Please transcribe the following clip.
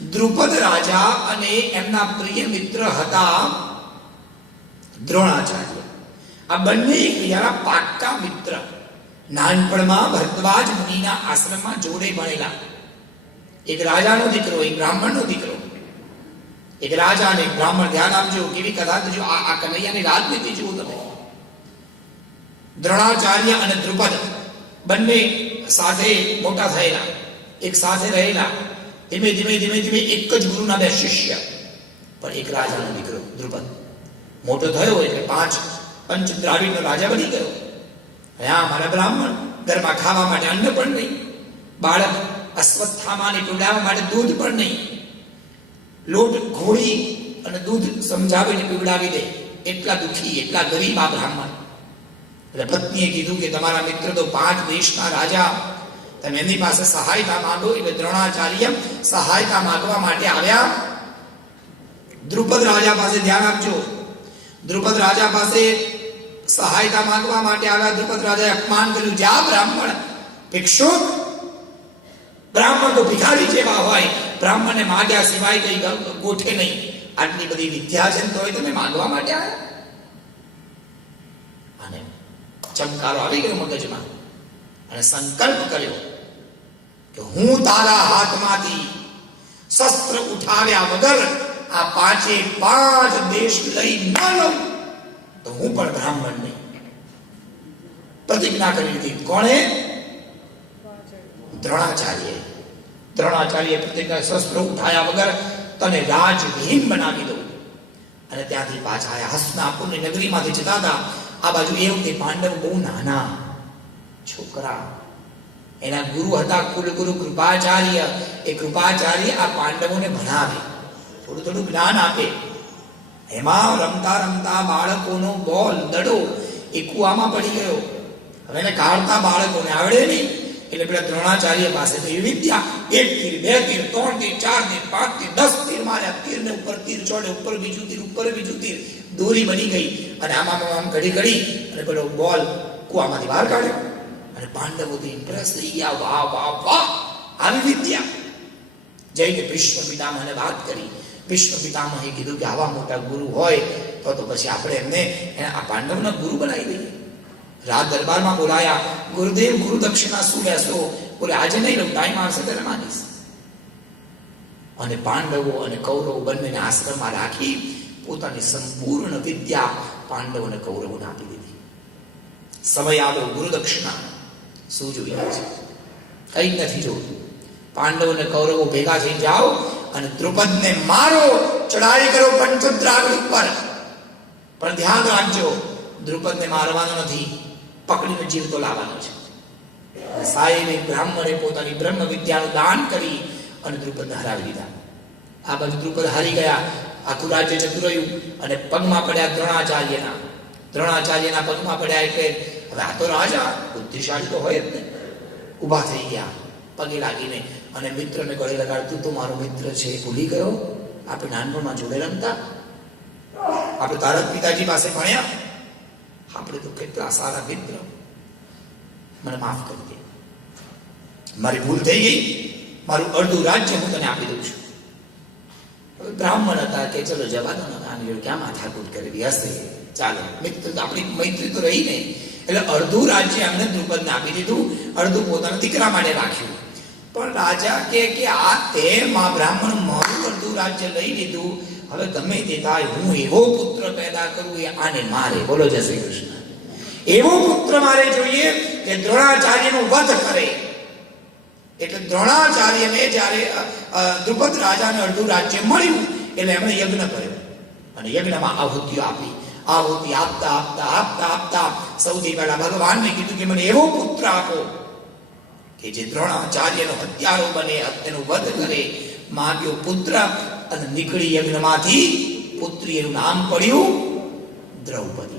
દ્રુપદ રાજા અને એમના પ્રિય મિત્ર હતા દ્રોણાચાર્ય. આ બંને એકબીજાના પાક્કા મિત્ર. નાનપણમાં ભરદ્વાજ મુનિના આશ્રમમાં જોડે ભણેલા. એક રાજાનો દીકરો, એક બ્રાહ્મણનો દીકરો. એક રાજા અને એક બ્રાહ્મણ. ધ્યાન આપજો, કેવી કથા તો જો આ કનૈયાની રાજનીતિ જુઓ તમે. દ્રોણાચાર્ય અને દ્રુપદ બંને સાથે મોટા થયેલા, એક સાથે રહેલા. ધીમે ધીમે ધીમે ધીમે એક જ ગુરુના બે શિષ્ય. પણ એક રાજાનો દીકરો દ્રુપદ મોટો થયો એટલે 5 પંચ દ્રાવિડનો રાજા બની ગયો. હા, મારા બ્રાહ્મણ ઘરમાં ખાવા માટે અન્ન પણ નહીં, બાળક અશ્વત્થામાને પીવડાવવા માટે દૂધ પણ નહીં. લોટ ઘોળી અને દૂધ સમજાવીને પીવડાવી દે. એટલા દુઃખી, એટલા ગરીબ આ બ્રાહ્મણ. એટલે પત્નીએ કીધું કે તમારા મિત્ર તો 5 દેશના રાજા, તમે એમની પાસે સહાયતા માંગો. એટલે દ્રોણાચાર્ય સહાયતા માંગવા માટે આવ્યા દ્રુપદ રાજા પાસે. ધ્યાન આપજો, દ્રુપદ રાજા પાસે સહાયતા માંગવા માટે આવ્યા. દ્રુપદ રાજાએ અપમાન કર્યું. જા બ્રાહ્મણ ભિક્ષુક. બ્રાહ્મણ તો ભિખારી જેવા હોય, બ્રાહ્મણને માગ્યા સિવાય કઈ ગોઠે નહીં. આટલી બધી વિદ્યા છે તો તમે માંગવા માટે આવ્યા? અને ચમકારો આવી ગયો મગજમાં અને સંકલ્પ કર્યો કે હું તારા હાથમાંથી શસ્ત્ર ઉઠાવ્યા વગર આ 5 દેશ લઈ ન લઉં તો હું પણ બ્રાહ્મણ નહીં. પ્રતિજ્ઞા કરી લીધી. કોણે? દ્રોણાચાર્ય પ્રતિજ્ઞા. શસ્ત્ર ઉઠાયા વગર તને રાજવિહીન બનાવી દઉં. અને ત્યાંથી પાછા આયા. હસ્તિનાપુરની નગરીમાંથી જતા હતા. આ બાજુ એ વખતે પાંડવ બહુ નાના છોકરા. એના ગુરુ હતા કુલગુરુ કૃપાચાર્ય. એ કૃપાચાર્ય આ પાંડવોને ભણાવે, થોડું થોડું જ્ઞાન આપે. એમાં રમતા રમતા બાળકોનો બોલ દડો એ કુવામાં પડી ગયો. હવે એને કાઢતા બાળકોને આવડે નહીં. એટલે પેલા દ્રોણાચાર્ય પાસે તો એવી વિદ્યા, 1 તીર 2 તીર 3 તીર 4 તીર 5 તીર 10 તીર માર્યા. તીર ને ઉપર તીર ચોડે, ઉપર બીજું તીર, ઉપર બીજું તીર. દોરી બની ગઈ અને આમ ઘડી ઘડી અને પેલો બોલ કુવામાંથી બહાર કાઢ્યો. અને પાંડવો તો ઇમ્પ્રેસ થઈ ગયા. વાહ વાહ વાહ, આવી વિદ્યા. જઈને ભીષ્મ પિતામહને વાત કરી. ભીષ્મ પિતામહે કીધું કે આવા મોટા ગુરુ હોય તો પછી આપણે એમને આ પાંડવના ગુરુ બનાવી દઈએ. રાજ દરબારમાં બોલાયા. ગુરુદેવ, ગુરુ દક્ષિણા શું લેશો? બોલે આજે નહીં લઉં, ટાઈમ આવશે ત્યારે માનીશ. અને પાંડવો અને કૌરવો બંનેને આશ્રમમાં રાખી પોતાની સંપૂર્ણ વિદ્યા પાંડવો અને કૌરવોને આપી દીધી. સમય આવ્યો ગુરુ દક્ષિણા. શું જોઈએ છે? કઈ નથી જોતું. પાંડવો અને કૌરવો ભેગા થઈ જાઓ અને દ્રુપદને મારો, ચડાઈ કરો પંચદ્રાવિડ ઉપર. પણ ધ્યાન રાખજો, દ્રુપદને મારવાનો નથી, પકડીને જીવતો લાવવાનો છે. સાહેબ બ્રાહ્મણે પોતાની બ્રહ્મ વિદ્યાનું દાન કરી અને દ્રુપદને હરાવી દીધા. આ બાજુ દ્રુપદ હારી ગયા. આખું રાજ્ય જતું રહ્યું અને પગમાં પડ્યા દ્રોણાચાર્યના પગમાં પડ્યા. એટલે હવે આ તો રાજા બુદ્ધિશાળી તો હોય જ ને. ઉભા થઈ ગયા પગે લાગીને અને મિત્રને ગળે લગાડતું. તો મારો મિત્ર છે, ભૂલી ગયો? આપણે નાનપણમાં જોડે રમતા, આપણે તારા પિતાજી પાસે ભણ્યા, આપણે તો કેટલા સારા મિત્ર. મને માફ કરી દે, મારી ભૂલ થઈ ગઈ. મારું અડધું રાજ્ય હું તને આપી દઉં છું. બ્રાહ્મણ હતા કે ચલો જવા દો ને, આની જોડે ક્યાં માથાકૂટ કરવી? હશે, ચાલો મિત્ર, આપણી મૈત્રી તો રહી ને. એટલે અડધું રાજ્ય એમને દ્રુપદને આપી દીધું, અડધું પોતાના દીકરા માટે રાખ્યું. પણ રાજા કે આ તે મા બ્રાહ્મણ મારું અડધું રાજ્ય લઈ લીધું, હવે ગમે તે થાય હું એવો પુત્ર પેદા કરું એ આને મારે. બોલો જય શ્રી કૃષ્ણ. એવો પુત્ર મારે જોઈએ કે દ્રોણાચાર્યનો વધ કરે. એટલે દ્રોણાચાર્યને જ્યારે દ્રુપદ રાજાને અડધું રાજ્ય મળ્યું એટલે એમણે યજ્ઞ કર્યો અને યજ્ઞમાં આહુતિઓ આપી. આહુતિ આપતા આપતા આપતા આપતા સૌથી પહેલા ભગવાનને કીધું કે મને એવો પુત્ર આપો કે જે દ્રોણાચાર્યનો હત્યારો બને, તેનો વધ કરે. માગ્યો પુત્ર અને નીકળી યજ્ઞમાંથી પુત્રી. એનું નામ પડ્યું દ્રૌપદી.